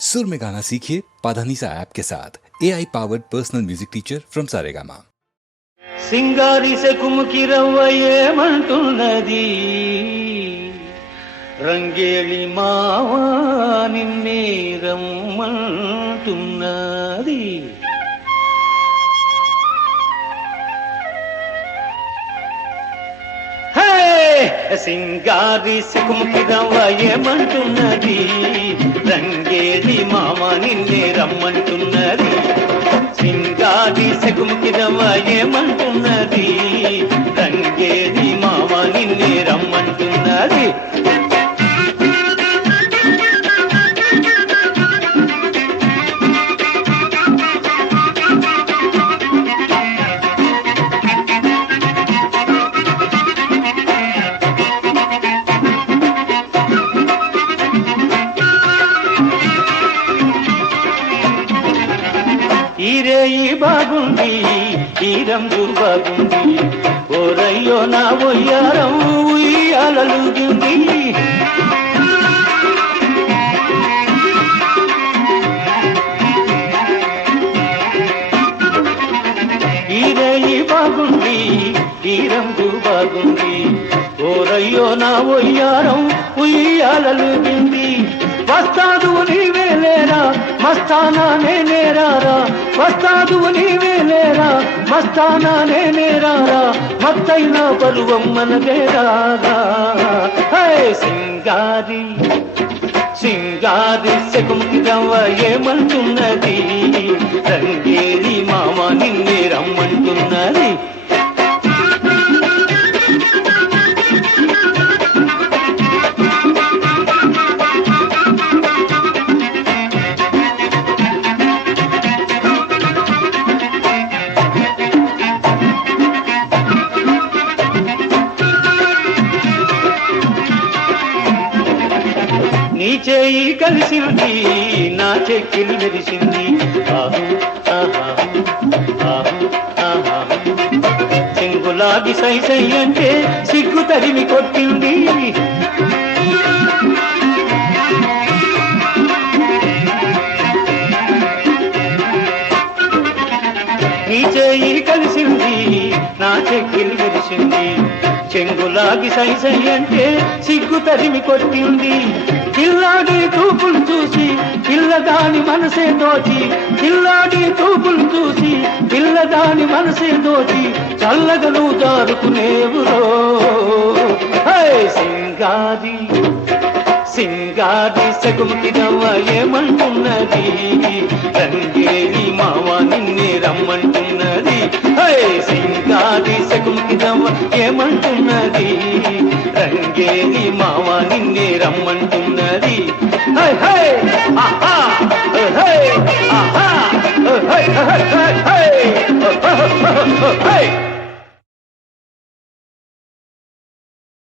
सुर में गाना सीखिए पाधानीसा ऐप के साथ AI powered personal music teacher from Saregama. సింగారి సెకుముకి రవ్వ ఏమంటున్నది రంగేళి మావా నిన్నే రమ్మంటున్నది. సింగారి సెకుముకి రవ్వ ఏమంటున్నది రంగేళి మావా నిన్నే రమ్మంటున్నది. సింగారి సెకుముకి రవ్వ ఏమంటున్నది రంగేళి మావా నిన్నే రమ్మంటున్నది. ఈరేయి బాగుంది ఈ రంగు బాగుంది ఓరయ్యో నా ఒయ్యారం ఉయ్యాలలుగింది. ఈరేయి బాగుంది ఈ రంగు బాగుంది ఓరయ్యో నా ఒయ్యారం ఉయ్యాలలుగింది. వస్తాదు నీవే లేరా మస్తానా నేనే రారా, వస్తాదు నీవే లేరా మస్తానా నేనే రారా, మత్తైన పరువం మనదే రారా. సింగారి సింగారి సెకుముకి రవ్వ ఏమంటున్నది రంగేళి మామ నిన్నే రమ్మంటున్నది. నీ చేయి కలిసింది నా చెక్కిలి మెరిసింది చెంగులాగి సై సై అంటే సిగ్గు తరిమి కొట్టింది. నీ చేయి కలిసింది నా చెక్కిలి మెరిసింది చెంగులాగి సై సై అంటే సిగ్గు తరిమి కొట్టింది. పిల్లాడి చూపులు చూసి పిల్లదాని మనసే దోచి, పిల్లాడి చూపులు చూసి పిల్లదాని మనసే దోచి చల్లగా నువ్వు జారుకునేవురో. సింగారి సింగారి సెకుముకి రవ్వ ఏమంటున్నది రంగేళి మావా నిన్నే రమ్మంటున్నది. సింగారి సెకుముకి రవ్వ ఏమంటున్నది రంగేళి మావా నిన్నే రమ్మంటున్నది. ఆహా